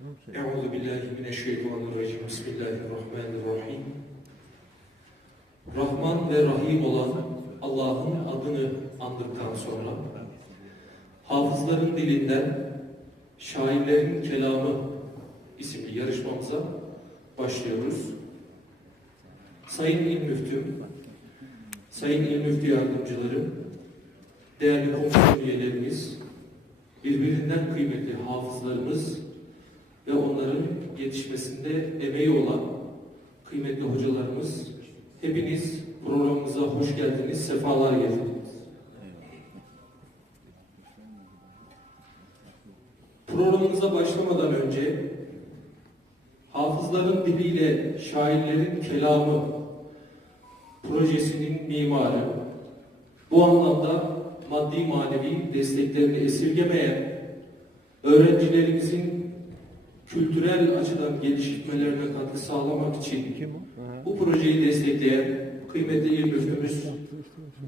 Euzu billahi mineşşeytanirracim. Bismillahirrahmanirrahim. Rahman ve Rahim olan Allah'ın adını andıktan sonra hafızların dilinden şairlerin kelamı isimli yarışmamıza başlıyoruz. Sayın İl Müftüm, Sayın İl Müftü Yardımcıları, değerli komisyon üyelerimiz, birbirinden kıymetli hafızlarımız ve onların yetişmesinde emeği olan kıymetli hocalarımız, hepiniz programımıza hoş geldiniz, sefalar getirdiniz. Programımıza başlamadan önce Hafızların Diliyle Şairlerin Kelamı projesinin mimarı, bu anlamda maddi manevi desteklerini esirgemeyen öğrencilerimizin kültürel açıdan geliştirmelerine katkı sağlamak için bu projeyi destekleyen kıymetli il müftümüz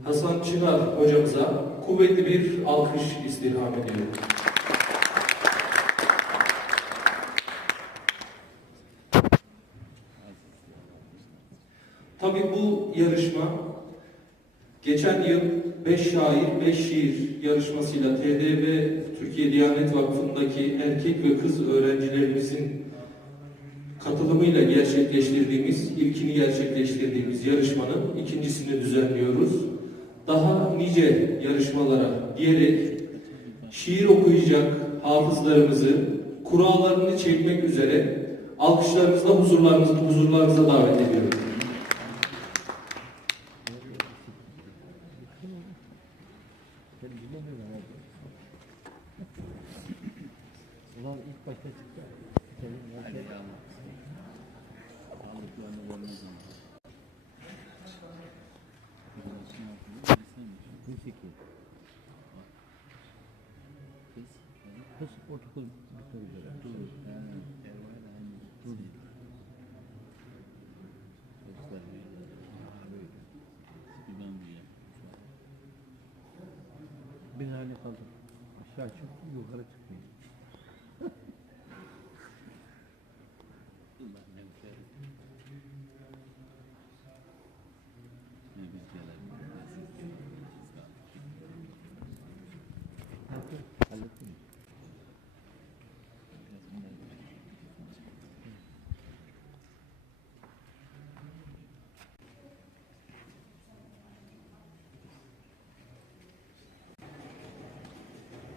Hasan Çınar hocamıza kuvvetli bir alkış istirham ediyorum. Tabii bu yarışma geçen yıl 5 şair 5 şiir yarışmasıyla TDB Türkiye Diyanet Vakfı'ndaki erkek ve kız öğrencilerimizin katılımıyla gerçekleştirdiğimiz, ilkini gerçekleştirdiğimiz yarışmanın ikincisini düzenliyoruz. Daha nice yarışmalara diyerek şiir okuyacak hafızlarımızı kurallarını çekmek üzere alkışlarınızla huzurlarınızı huzurlarınıza davet ediyorum. Ulan ilk başta çıktı. Hadi ama. Sağlıklarını vermez ama. Bu şekil. Kız, Kız ortaokul bitmek üzere. dur. Dur. Tentativa de lugar de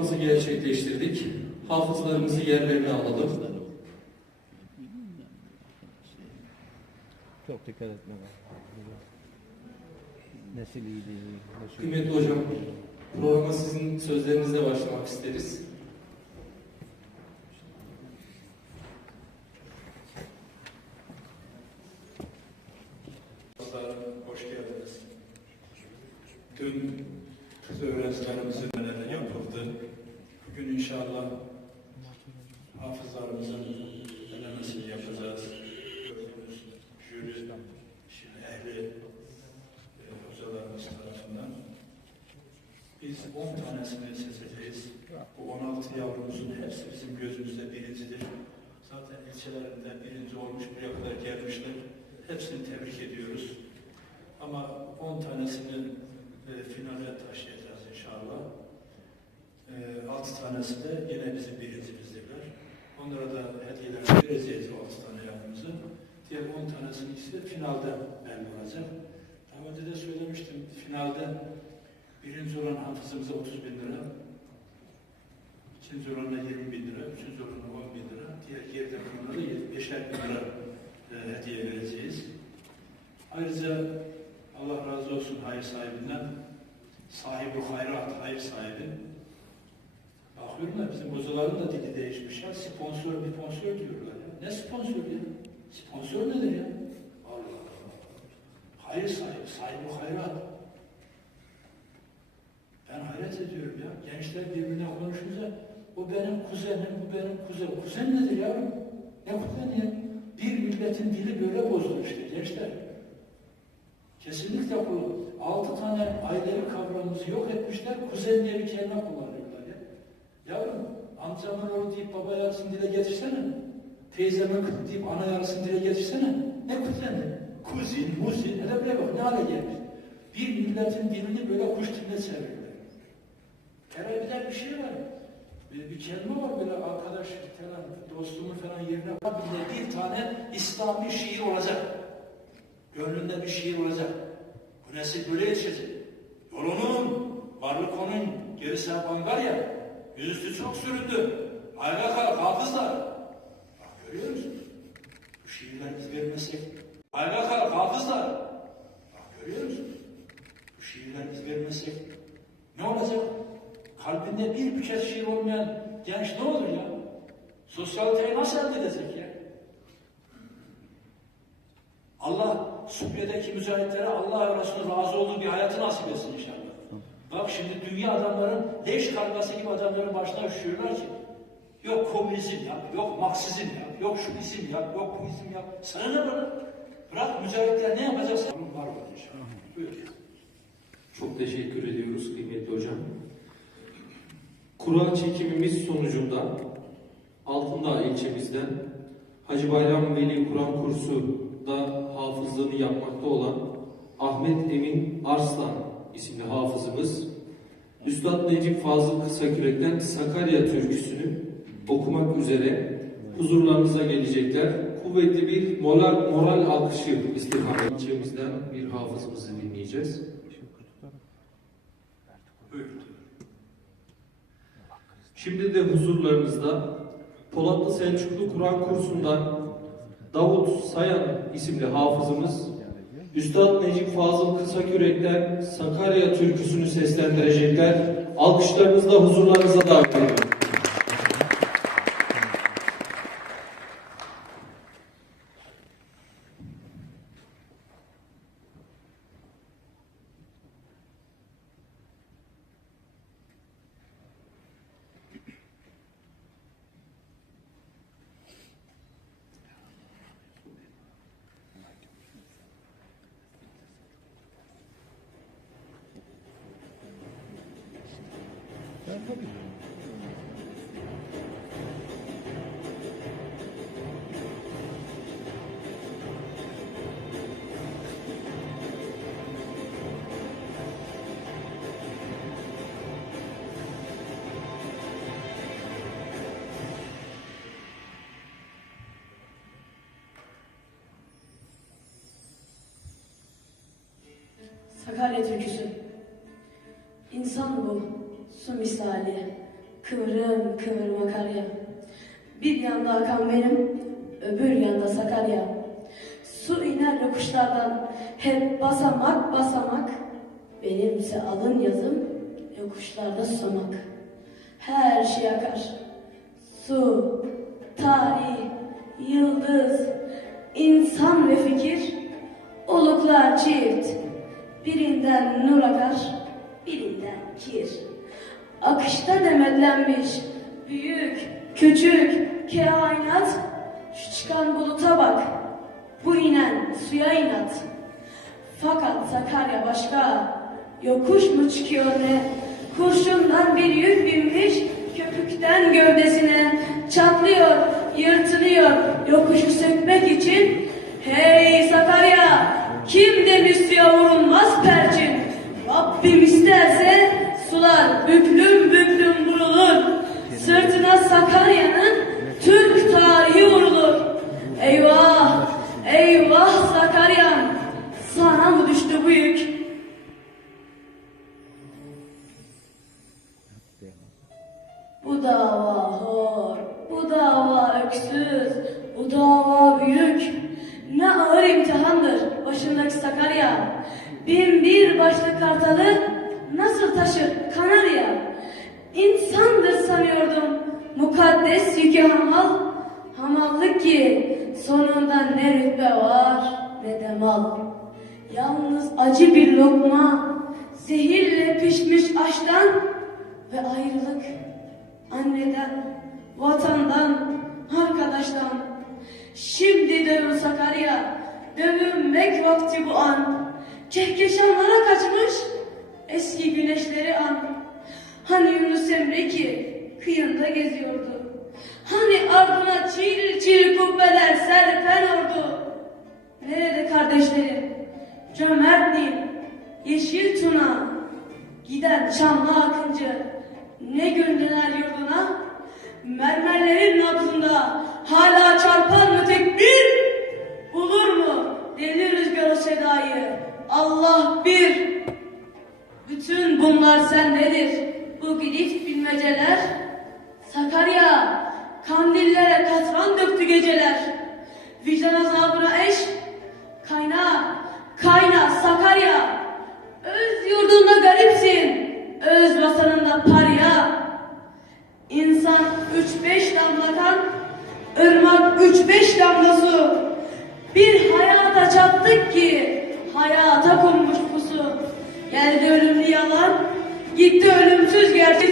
Kur'an'ımızı gerçekleştirdik. Hafızlarımızı yerlerine alalım. Çok dikkat etme. Nesil iyi değil. Kıymetli hocam, programa sizin sözlerinizle başlamak isteriz. Hoş geldiniz. Dün öğrencilerimizin neleri yapıldı. Bugün inşallah hafızlarımızın denemesini yapacağız. Gördüğünüz jüri, ehli e, hocalarımız tarafından. Biz 10 tanesini seçeceğiz. Bu 16 yavrumuzun hepsi bizim gözümüzde birinci ilçelerinde birinci olmuş, buraya kadar gelmişler. Hepsini tebrik ediyoruz. Ama 10 tanesini e, finale taşıyacağız inşallah. E, 6 tanesi de yine bizim birincimizdirler. Onlara da hediyeler vereceğiz o 6 tane yapımızı. Diğer 10 tanesinin ise finalde belli olacak. Daha önce de söylemiştim, finalde birinci olan hafızımıza 30 bin lira, ikinci olana 20 bin lira, üçüncü olana 10 bin lira, diğer geride kalanlara da 5'er bin lira e, hediye vereceğiz. Ayrıca Allah razı olsun hayır sahibinden, sahibi hayrat, hayır sahibi. Bakıyorum da bizim hocaların da dili değişmiş ya, sponsor, sponsor diyorlar ya. Ne sponsor ya? Sponsor nedir ya? Allah Allah. Hayır sahibi, sahibi hayrat. Ben hayret ediyorum ya. Gençler birbirine konuşunca o benim kuzenim, bu benim kuzenim. Kuzen nedir yavrum? Ne kuzen ya? Bir milletin dili böyle bozulur işte gençler. Kesinlikle bu. Altı tane ailevi kavramımızı yok etmişler. Kuzen diye bir kelime kullanıyorlar ya. Yavrum amcamın oğlu deyip baba yarısını dile getirsene. Teyzemin kızı deyip ana yarısını dile getirsene. Ne kuzeni? Kuzin, muzin, hele bile bak ne hale gelmiş. Bir milletin dilini böyle kuş diline çeviriyorlar. Hele bir şey var. Bir, bir kelime var böyle arkadaş falan, dostumun falan yerine var. Bir de bir tane İslami şiir olacak. Gönlünde bir şiir olacak. Bu nesil böyle yetişecek. Yolunun, varlık onun, gerisi hep Angarya. Yüzüstü çok süründü. Ayağa kalk, hafızlar. Bak görüyor musun? Bu şiirler biz vermesek. Ayağa kalk, hafızlar. Bak görüyor musun? Bu şiirler biz vermesek. Ne olacak? Kalbinde bir büket şiir olmayan genç ne olur ya? Sosyaliteyi nasıl elde edecek ya? Allah Suriye'deki mücahitlere Allah ve Resulü razı olduğu bir hayatı nasip etsin inşallah. Bak şimdi dünya adamların leş kargası gibi adamların başına üşüyorlar ki yok komünizm yap, yok Marksizm yap, yok şu izim yap, yok bu izim yap. Sana ne bana? Bırak mücahitler ne yapacaksa var inşallah. Buyur. Çok teşekkür ediyoruz kıymetli hocam. Kur'an çekimimiz sonucunda Altındağ ilçemizden Hacı Bayram Veli Kur'an kursuda hafızlığını yapmakta olan Ahmet Emin Arslan isimli hafızımız Üstad Necip Fazıl Kısakürek'ten Sakarya türküsünü okumak üzere huzurlarınıza gelecekler. Kuvvetli bir moral, moral alkışı istikamet ilçemizden bir hafızımızı dinleyeceğiz. Şimdi de huzurlarınızda Polatlı Selçuklu Kur'an kursundan Davut Sayan isimli hafızımız Üstad Necip Fazıl Kısakürek'ten Sakarya türküsünü seslendirecekler. Alkışlarınızla huzurlarınıza davet ediyorum. Kıvrım kıvrım akar ya. Bir yanda akan benim, öbür yanda Sakarya. Su iner yokuşlardan, hep basamak basamak. Benimse alın yazım, yokuşlarda susamak. Her şey akar. Su, tarih, yıldız, insan ve fikir, oluklar çift. Birinden nur akar, birinden kir. Akışta demetlenmiş büyük, küçük kainat. Şu çıkan buluta bak, bu inen suya inat. Fakat Sakarya başka, yokuş mu çıkıyor ne? Kurşundan bir yük binmiş, köpükten gövdesine çatlıyor yırtınıyor yokuşu sökmek için. Hey Sakarya, kim demiş suya vurulmaz perçin? Rabbim isterse sular büklüm büklüm vurulur. Sırtına Sakarya'nın pişmiş aştan ve ayrılık. Anneden, vatandan, arkadaştan. Şimdi dövün Sakarya, dövünmek vakti bu an. Kehkeşanlara kaçmış, eski güneşleri an. Hani Yunus Emre ki kıyında geziyordu. Hani ardına çiğri çiğri kubbeler serpen ordu. Nerede kardeşlerim? Cömert Nil, Yeşil Tuna, Gider Çamlı Akıncı, ne göndeler yurduna? Mermerlerin nabzında hala çarpan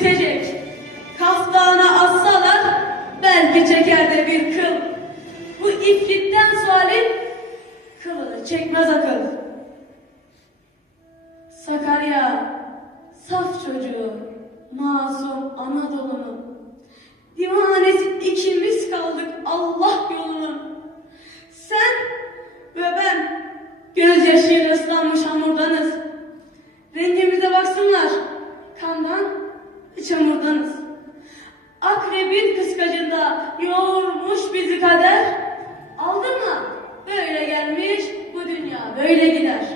gerçekecek. Kaftana assalar, belki çeker de bir kıl. Bu ifritten sualin, kılını çekmez akıl. Sakarya, saf çocuğu, masum Anadolu'nun. Divanesi ikimiz kaldık Allah yolunun. Sen ve ben gözyaşıyla ıslanmış hamurdanız. Rengimize baksınlar, kandan çamurdanız. Akrebin kıskacında yoğurmuş bizi kader. Aldırma, böyle gelmiş bu dünya böyle gider.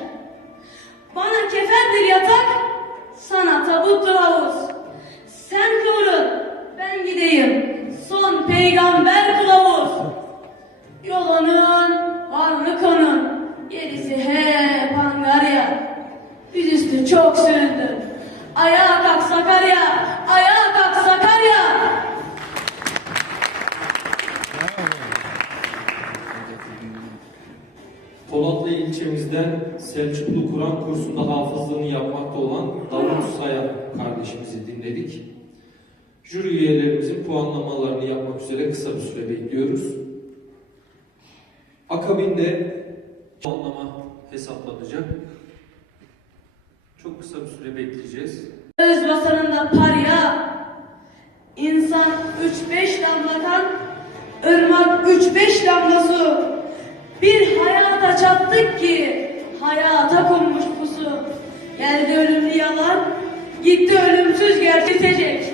Jüri üyelerimizin puanlamalarını yapmak üzere kısa bir süre bekliyoruz. Akabinde puanlama hesaplanacak. Çok kısa bir süre bekleyeceğiz. Öz vatanında parya. İnsan üç beş damla kan, ırmak üç beş damla su. Bir hayata çattık ki hayata konmuş pusu. Geldi ölümlü yalan, gitti ölümsüz gerçekecek.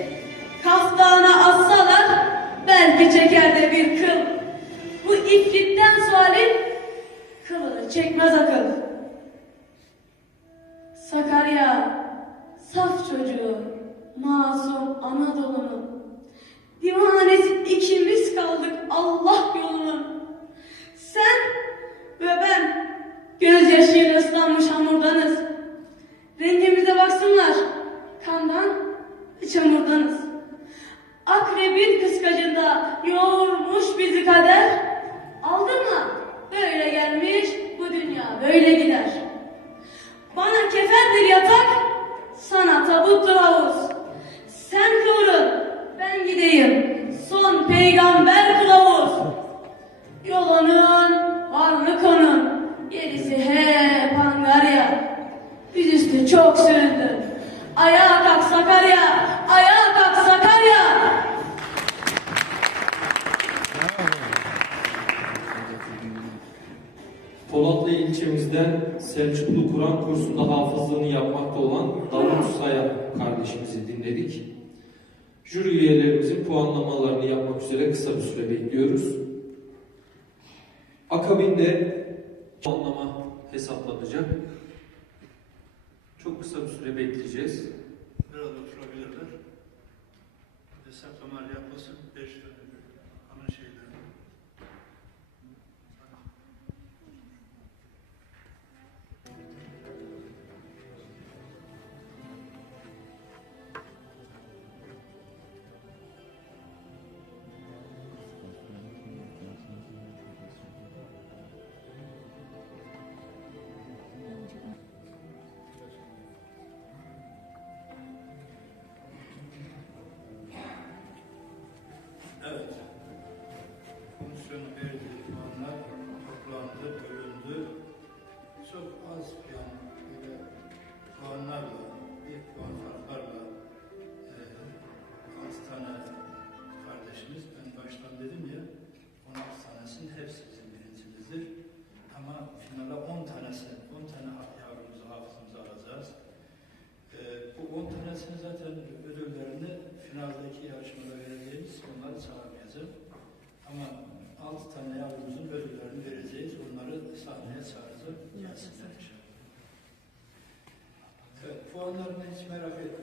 Kaftana assalar belki çeker de bir kıl. Bu ifritten sualin kılını çekmez akıl. Sakarya, saf çocuğu, masum Anadolu'nun. Divanesi ikimiz kaldık Allah yolunun. Sen ve ben gözyaşıyla ıslanmış hamurdanız. Rengimize baksınlar, kandan çamurdanız. Akrebin kıskacında yoğurmuş bizi kader. Aldırma, böyle gelmiş bu dünya böyle gider. Bana kefendir yatak, sana tabuttur havuz. Sen kıvrıl, ben gideyim. Son peygamber kılavuz. Yolunun, varlık onun. Gerisi hep angarya. Yüzüstü çok süründü. Ayağa kalk Sakarya. İlçemizden Selçuklu Kur'an kursunda hafızlığını yapmakta olan Davut Saya kardeşimizi dinledik. Jüri üyelerimizin puanlamalarını yapmak üzere kısa bir süre bekliyoruz. Akabinde puanlama hesaplanacak. Çok kısa bir süre bekleyeceğiz. Biraz oturabilirler. Hesaplamalar yapılsın. Beş tane Onları çağırmayacağım. Ama 6 tane yavrumuzun ödüllerini vereceğiz. Onları sahneye çağıracağım. Gelsinler inşallah. Evet, puanlarını hiç merak etmeyin.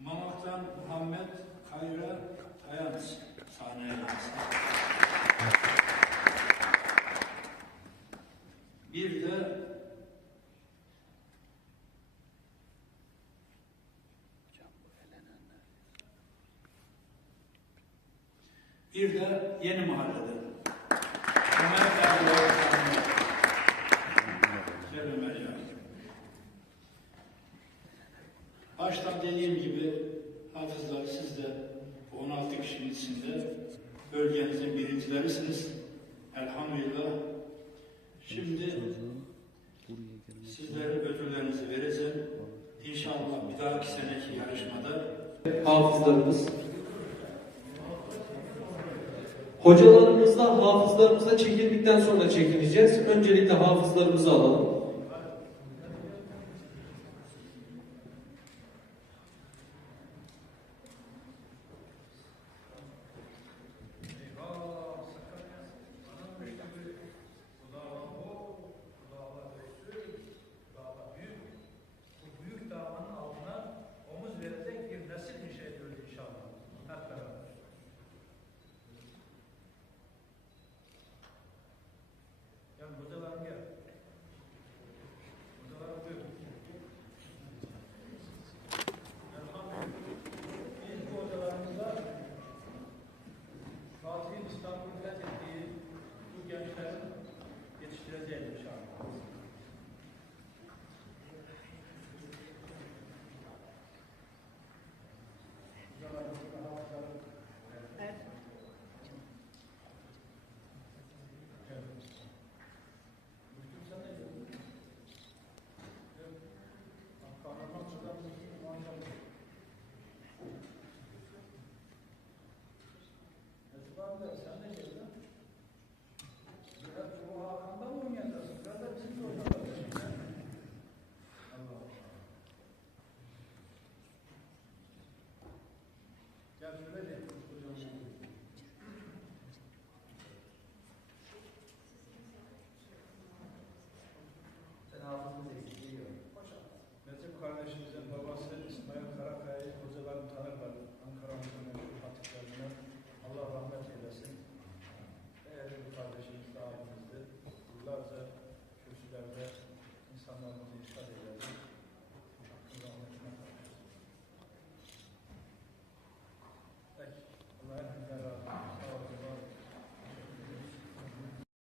Mamak'tan Muhammed Kayra Tayanç sahneye. Bir de Bir de yeni mahallede. Ömer Erdoğan sahneye. Gel Ömer ya. Baştan dediğim gibi hafızlar siz de bu 16 kişinin içinde bölgenizin birincilerisiniz. Elhamdülillah. Şimdi sizlere ödüllerinizi vereceğim. İnşallah bir dahaki seneki yarışmada hafızlarımız. Hocalarımızla hafızlarımızla çekildikten sonra çekileceğiz. Öncelikle hafızlarımızı alalım. Ulan der, sen de gel lan. Biraz Cumhur Hakan'da mı oynayacaksın? Biraz da bizim de oynayacaksın. Allah Allah. Gel şöyle de.